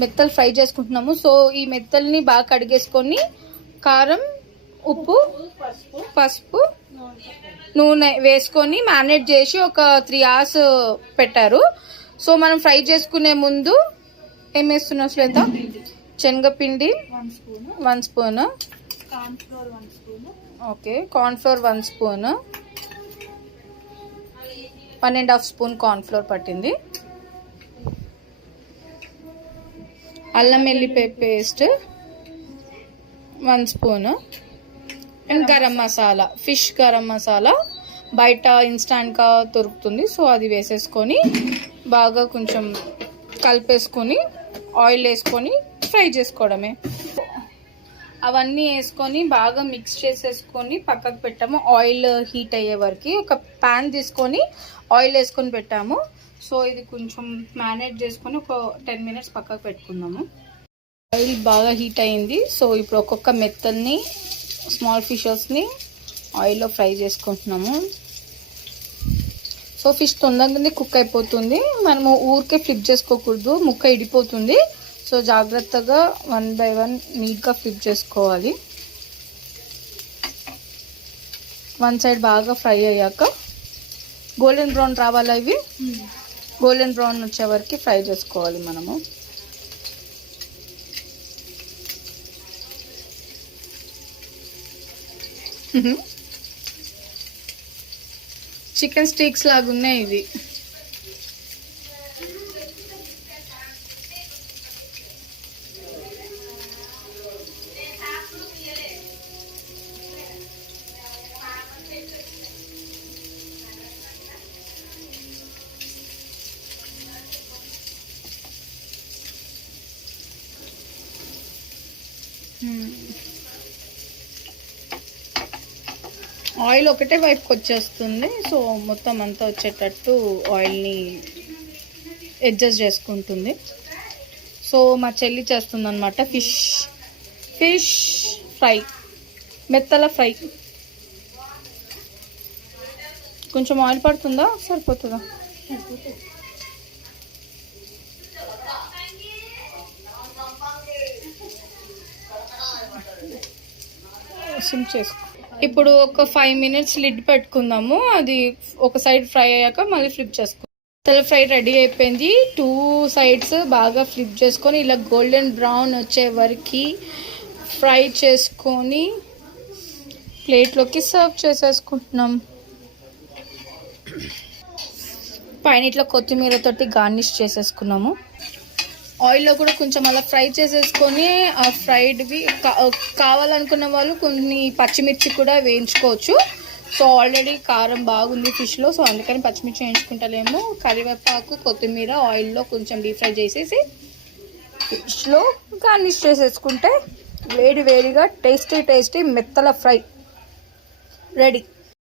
మెత్తలు fry చేసుకుంటున్నాము. So ఈ మెత్తల్ని బాగా కడిగేసుకొని కారం, ఉప్పు, పసుపు, నూనె వేసుకొని మ్యారినేట్ చేసి ఒక 3 hours పెట్టారు. సో మనం ఫ్రై చేసుకునే ముందు ఏం వేస్తున్నాం శ్వేత? శనగపిండి 1 spoon, okay, cornflour 1 spoon, 1.5 spoon cornflour పట్టింది, అల్లం వెల్లిపాయ paste 1 spoon, and garam masala, fish garam masala బయట ఇన్స్టాంట్గా దొరుకుతుంది. సో అది వేసేసుకొని బాగా కొంచెం కలిపేసుకొని ఆయిల్ వేసుకొని ఫ్రై చేసుకోవడమే. అవన్నీ వేసుకొని బాగా మిక్స్ చేసేసుకొని పక్కకు పెట్టాము. ఆయిల్ హీట్ అయ్యే వరకు ఒక ప్యాన్ తీసుకొని ఆయిల్ వేసుకొని పెట్టాము. సో ఇది కొంచెం మ్యారినేట్ చేసుకొని ఒక 10 minutes పక్కకు పెట్టుకుందాము. ఆయిల్ బాగా హీట్ అయింది. సో ఇప్పుడు ఒక్కొక్క మెత్తల్ని, స్మాల్ ఫిషెస్ని ఆయిల్లో ఫ్రై చేసుకుంటున్నాము. సో ఫిష్ తొందరగానే కుక్ అయిపోతుంది. మనము ఊరికే ఫ్లిప్ చేసుకోకూడదు, ముక్క ఇడిపోతుంది. సో జాగ్రత్తగా 1 by 1 నీట్గా ఫ్లిప్ చేసుకోవాలి. 1 side బాగా ఫ్రై అయ్యాక గోల్డెన్ బ్రౌన్ రావాలా, ఇవి గోల్డెన్ బ్రౌన్ వచ్చే వరకు ఫ్రై చేసుకోవాలి మనము. చికెన్ స్టిక్స్ లాగా ఉన్నాయి ఇవి. ఆయిల్ ఒకటే వైపుకి వచ్చేస్తుంది. సో మొత్తం అంతా వచ్చేటట్టు ఆయిల్ని అడ్జస్ట్ చేసుకుంటుంది. సో మా చెల్లి చేస్తుంది అనమాట ఫిష్ ఫ్రై, మెత్తల ఫ్రై. కొంచెం ఆయిల్ పడుతుందా, సరిపోతుందా? సిమ్ చేసుకో. ఇప్పుడు ఒక 5 minutes లిడ్ పెట్టుకుందాము. అది ఒక సైడ్ ఫ్రై అయ్యాక మళ్ళీ ఫ్లిప్ చేసుకో. మెత్తల ఫ్రై రెడీ అయిపోయింది. 2 sides బాగా ఫ్లిప్ చేసుకొని ఇలా గోల్డెన్ బ్రౌన్ వచ్చే వరకు ఫ్రై చేసుకొని ప్లేట్లోకి సర్వ్ చేసేసుకుంటున్నాం. పైన ఇట్లా కొత్తిమీరతోటి గార్నిష్ చేసేసుకున్నాము. ఆయిల్లో కూడా కొంచెం అలా ఫ్రై చేసేసుకొని ఆ ఫ్రైడ్వి కావాలనుకున్న వాళ్ళు కొన్ని పచ్చిమిర్చి కూడా వేయించుకోవచ్చు. సో ఆల్రెడీ కారం బాగుంది ఫిష్లో, సో అందుకని పచ్చిమిర్చి వేయించుకుంటలేము. కరివేపాకు, కొత్తిమీర ఆయిల్లో కొంచెం డీప్ ఫ్రై చేసేసి ఫిష్లో గార్నిష్ చేసేసుకుంటే వేడి వేడిగా టేస్టీ మెత్తల ఫ్రై రెడీ.